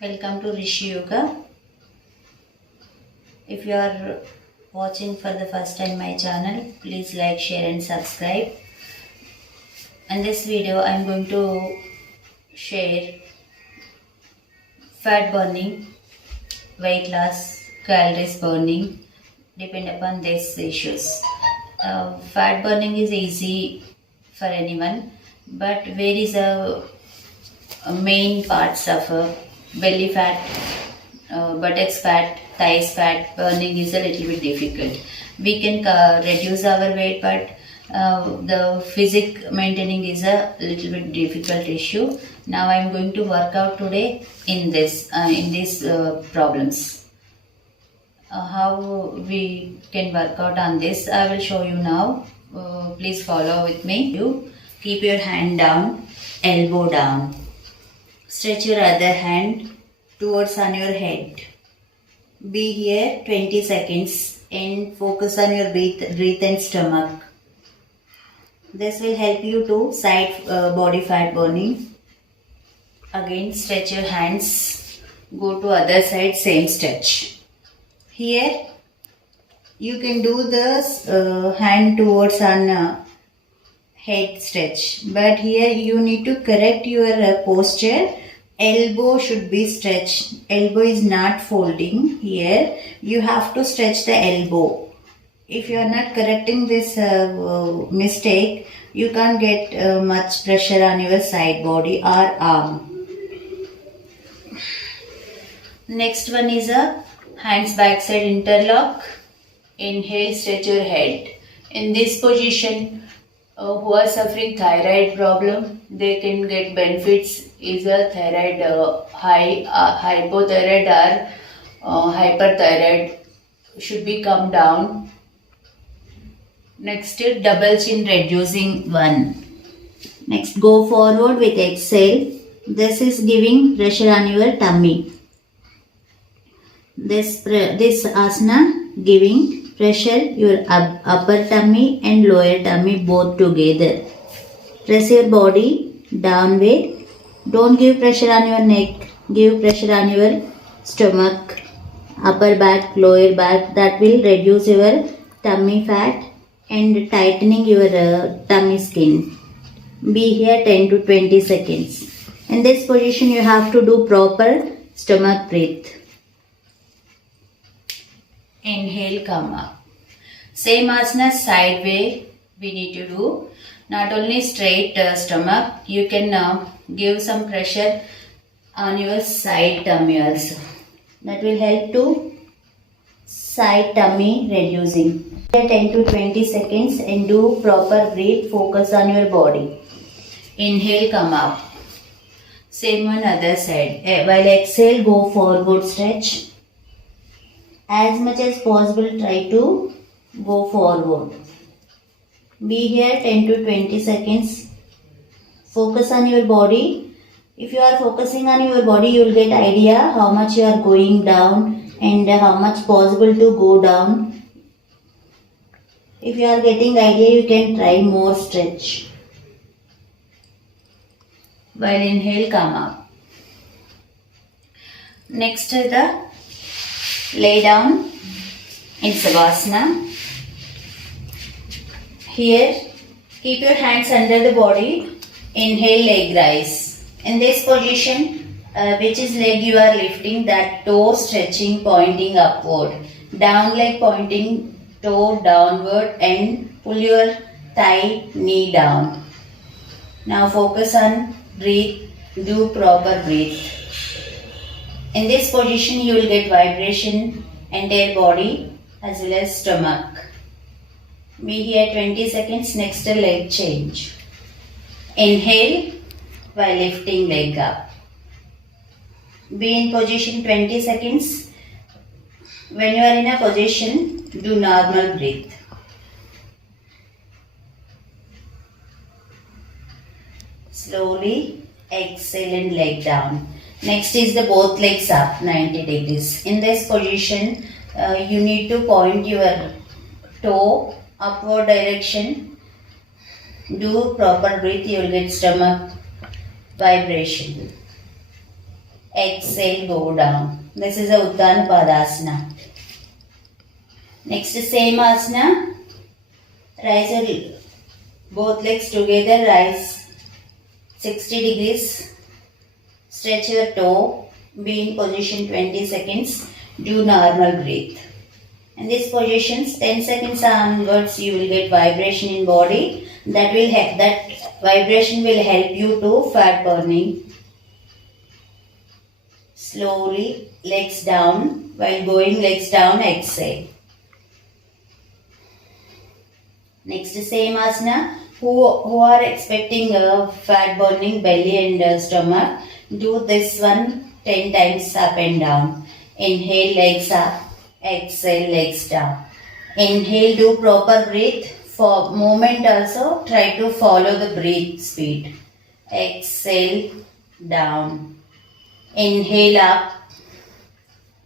Welcome to Rishi Yoga. If you are watching for the first time my channel, please like, share and subscribe. In this video, I am going to share fat burning, weight loss, calories burning, depend upon these issues. Fat burning is easy for anyone, but where is a main parts of belly fat, buttocks fat, thighs fat burning is a little bit difficult. We can reduce our weight, but the physic maintaining is a little bit difficult issue. Now I am going to work out today in these problems. How we can work out on this, I will show you now. Please follow with me. You keep your hand down, elbow down. Stretch your other hand towards on your head. Be here 20 seconds and focus on your breath and stomach. This will help you to side body fat burning. Again stretch your hands. Go to other side, same stretch. Here you can do the hand towards on head stretch, but here you need to correct your posture. Elbow should be stretched. Elbow is not folding. Here you have to stretch the elbow. If you are not correcting this mistake, you can't get much pressure on your side body or arm. Next one is a hands backside interlock. Inhale, stretch your head. In this position, who are suffering thyroid problem, they can get benefits. Is a thyroid hypothyroid or hyperthyroid should be come down. Next is double chin reducing one. Next, go forward with exhale. This is giving pressure on your tummy. This asana giving pressure your upper tummy and lower tummy both together. Press your body downward. Don't give pressure on your neck. Give pressure on your stomach, upper back, lower back. That will reduce your tummy fat and tightening your tummy skin. Be here 10 to 20 seconds. In this position, you have to do proper stomach breath. Inhale, come up. Same asana side way we need to do. Not only straight stomach, you can give some pressure on your side tummy also. That will help to side tummy reducing. 10 to 20 seconds and do proper breath. Focus on your body. Inhale, come up. Same one other side. While exhale, go forward stretch. As much as possible, try to go forward. Be here 10 to 20 seconds. Focus on your body. If you are focusing on your body, you will get idea how much you are going down and how much possible to go down. If you are getting idea, you can try more stretch. While inhale, come up. Next is the lay down in Savasana. Here, keep your hands under the body. Inhale, leg rise. In this position, which is leg you are lifting, that toe stretching, pointing upward. Down leg pointing, toe downward and pull your thigh, knee down. Now focus on breathe. Do proper breathe. In this position, you will get vibration entire body as well as stomach. Be here 20 seconds. Next, a leg change. Inhale while lifting leg up. Be in position 20 seconds. When you are in a position, do normal breath. Slowly exhale and leg down. Next is the both legs up 90 degrees. In this position, you need to point your toe upward direction. Do proper breath, you will get stomach vibration. exhale, go down. This is a Uttana Padasana. Next, same asana. Rise both legs together, rise 60 degrees. Stretch your toe. Be in position 20 seconds. Do normal breath. In these positions, 10 seconds onwards, you will get vibration in body. That vibration will help you to fat burning. Slowly, legs down. While going legs down, exhale. Next, same asana. Who are expecting a fat burning belly and stomach, do this one 10 times up and down. Inhale, legs up. Exhale, legs down. Inhale, do proper breath. For moment also, try to follow the breath speed. Exhale, down. Inhale, up.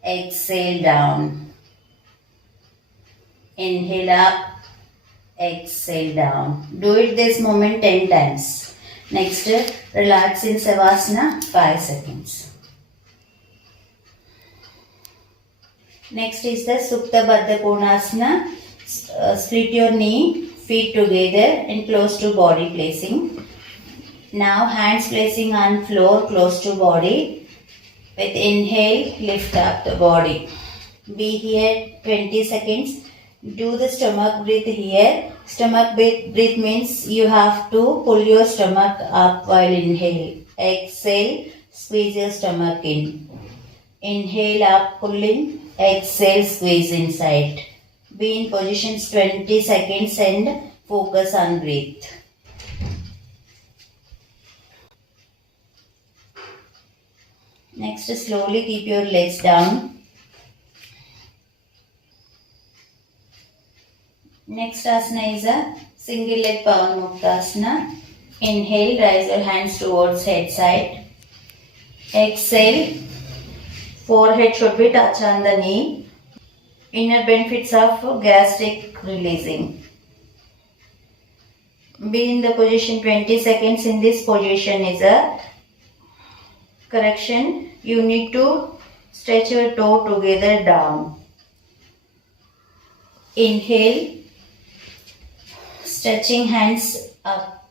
Exhale, down. Inhale, up. Exhale, down. Do it this moment 10 times. Next, relax in Savasana 5 seconds. Next is the Supta Baddha Konasana. Split your knee, feet together and close to body placing. Now hands placing on floor close to body. With inhale, lift up the body. Be here 20 seconds. Do the stomach breath here. Stomach breath means you have to pull your stomach up while inhale. Exhale, squeeze your stomach in. Inhale up, pull in. Exhale, squeeze inside. Be in positions 20 seconds and focus on breath. Next, slowly keep your legs down. Next asana is a single leg Pavanmuktasana. Inhale, rise your hands towards head side. Exhale, forehead should be touch on the knee. Inner benefits of gastric releasing. Be in the position 20 seconds. In this position is a correction. You need to stretch your toe together down. Inhale, stretching hands up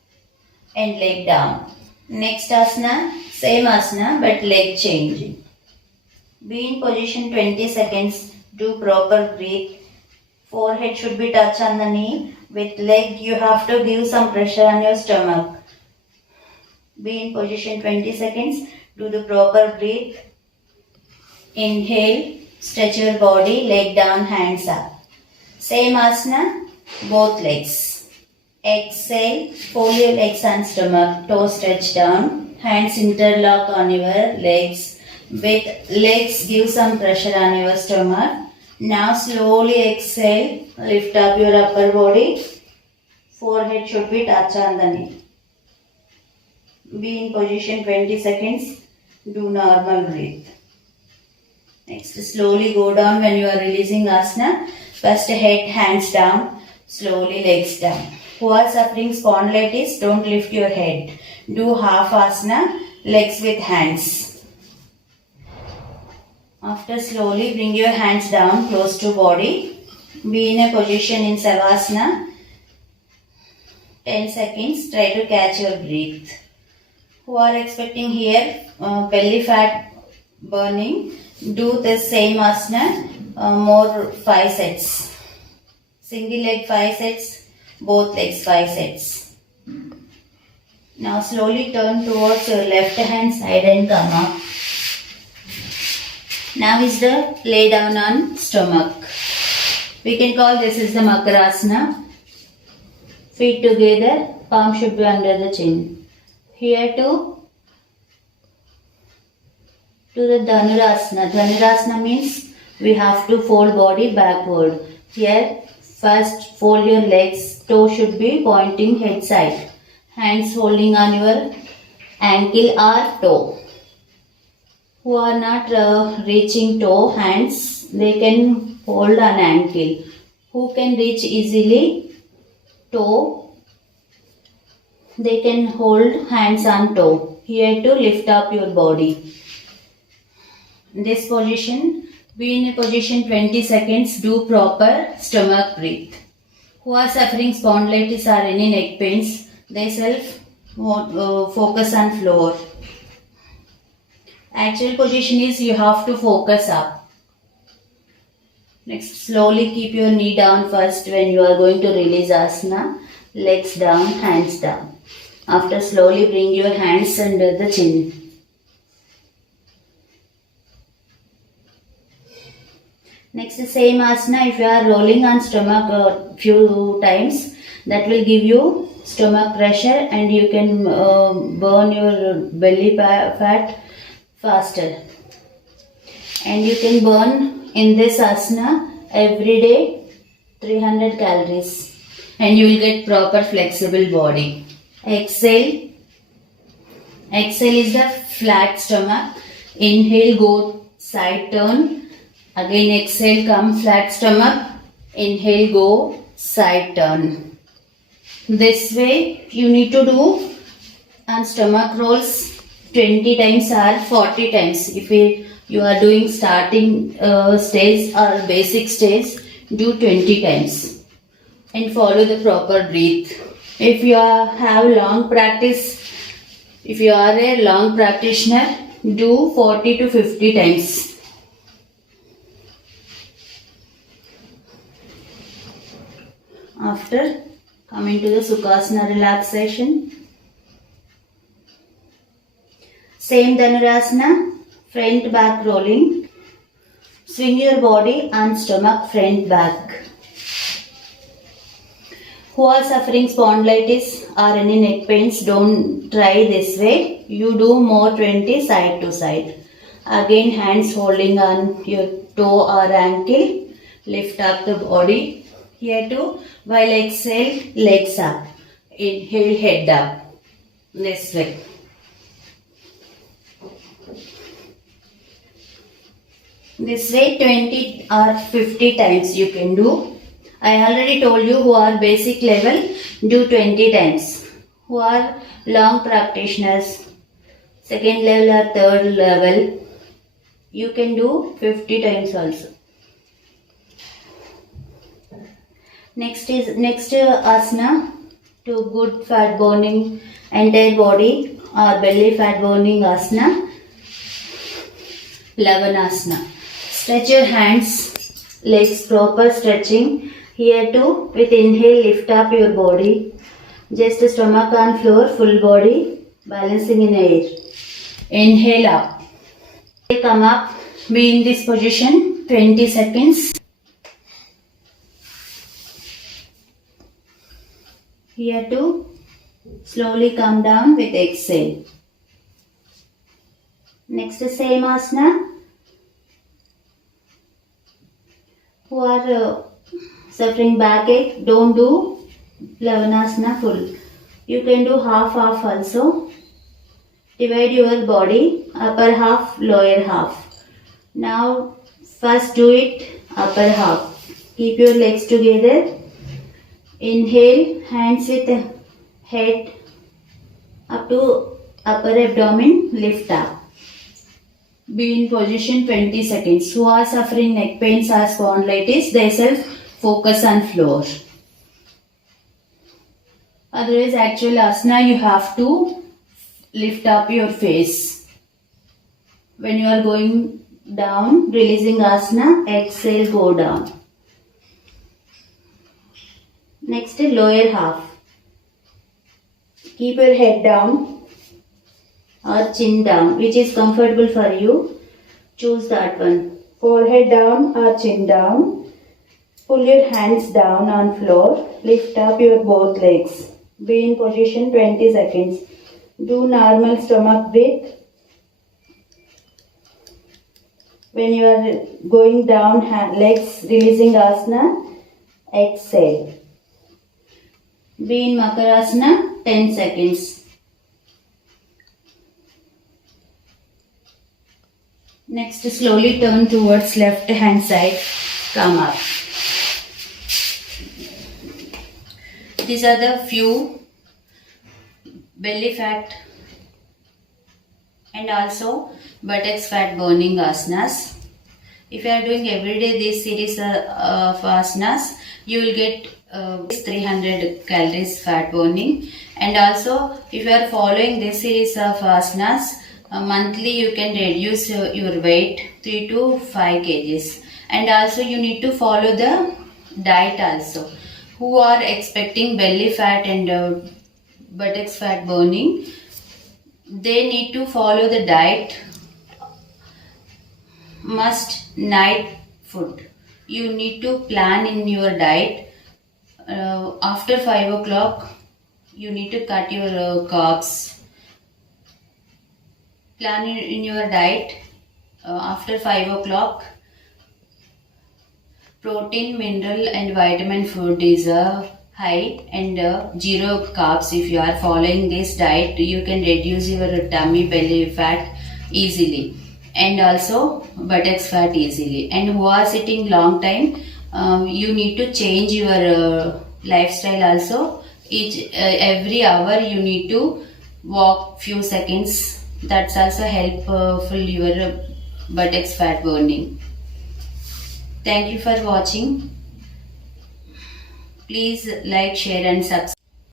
and leg down. Next asana, same asana but leg changing. Be in position 20 seconds. Do proper breath. Forehead should be touch on the knee. With leg you have to give some pressure on your stomach. Be in position 20 seconds. Do the proper breath. Inhale, stretch your body, leg down, hands up. Same asana, both legs. Exhale, fold your legs on stomach, toes stretch down, hands interlock on your legs. With legs, give some pressure on your stomach. Now slowly exhale, lift up your upper body. Forehead should be touch on the knee. Be in position 20 seconds. Do normal breath. Next, slowly go down when you are releasing asana. First head, hands down. Slowly legs down. Who are suffering spondylitis, don't lift your head. Do half asana, legs with hands. After slowly bring your hands down close to body. Be in a position in Savasana. 10 seconds. Try to catch your breath. Who are expecting here belly fat burning, do the same asana, more 5 sets. Single leg 5 sets, both legs 5 sets. Now slowly turn towards your left hand side and come up. Now is the lay down on stomach. We can call this is the Makarasana. Feet together, palm should be under the chin. Here to the Dhanurasana. Dhanurasana means we have to fold body backward. Here first fold your legs, toe should be pointing head side. Hands holding on your ankle or toe. Who are not reaching toe, hands, they can hold on ankle. Who can reach easily toe, they can hold hands on toe. Here to lift up your body. In this position, be in a position 20 seconds. Do proper stomach breathe. Who are suffering spondylitis or any neck pains, they focus on floor. Actual position is you have to focus up. Next, slowly keep your knee down first when you are going to release asana. Legs down, hands down. After, slowly bring your hands under the chin. Next, same asana, if you are rolling on stomach a few times, that will give you stomach pressure and you can burn your belly fat faster. And you can burn in this asana every day 300 calories and you will get proper flexible body. Exhale. Exhale is the flat stomach. Inhale, go side turn. Again exhale, come flat stomach. Inhale, go side turn. This way you need to do on stomach rolls 20 times or 40 times. If you are doing starting stage or basic stage, do 20 times and follow the proper breath. If you have long practice, if you are a long practitioner, do 40 to 50 times. After, coming to the Sukhasana relaxation. Same Dhanurasana, front back rolling. Swing your body and stomach front back. Who are suffering spondylitis or any neck pains, don't try this way. You do more 20 side to side. Again, hands holding on your toe or ankle. Lift up the body. Here too, while exhale, legs up. Inhale, head up. This way. This way 20 or 50 times you can do. I already told you who are basic level, do 20 times. Who are long practitioners, second level or third level, you can do 50 times also. Next asana to good fat burning entire body or belly fat burning asana, Lavanasana. Stretch your hands, legs proper stretching. Here too, with inhale lift up your body. Just stomach on floor, full body balancing in air. Inhale up. Come up, be in this position 20 seconds. Here too, slowly come down with exhale. Next same asana. Who are suffering backache, don't do Lavanasana full. You can do half also. Divide your body, upper half, lower half. Now first do it upper half. Keep your legs together. Inhale, hands with head up to upper abdomen, lift up. Be in position 20 seconds. Who are suffering neck pains or spondylitis, they focus on floor. Otherwise, actual asana you have to lift up your face. When you are going down, releasing asana, exhale, go down. Next, lower half. Keep your head down or chin down, which is comfortable for you. Choose that one. Forehead down or chin down. Pull your hands down on floor. Lift up your both legs. Be in position 20 seconds. Do normal stomach breath. When you are going down, legs releasing asana, exhale. Be in Makarasana 10 seconds. Next, slowly turn towards left hand side. Come up. These are the few belly fat and also buttocks fat burning asanas. If you are doing every day this series of asanas, you will get 300 calories fat burning. And also, if you are following this series of asanas, monthly you can reduce your weight 3 to 5 kgs. And also, you need to follow the diet also. Who are expecting belly fat and buttocks fat burning, they need to follow the diet. Must night food. You need to plan in your diet. After 5 o'clock, you need to cut your carbs. Plan in your diet. After 5 o'clock, protein, mineral, and vitamin food is high, and zero carbs. If you are following this diet, you can reduce your tummy belly fat easily, and also buttocks fat easily. And who are sitting long time, you need to change your lifestyle also. Every hour you need to walk few seconds. That's also helpful your buttocks fat burning. Thank you for watching. Please like, share and subscribe.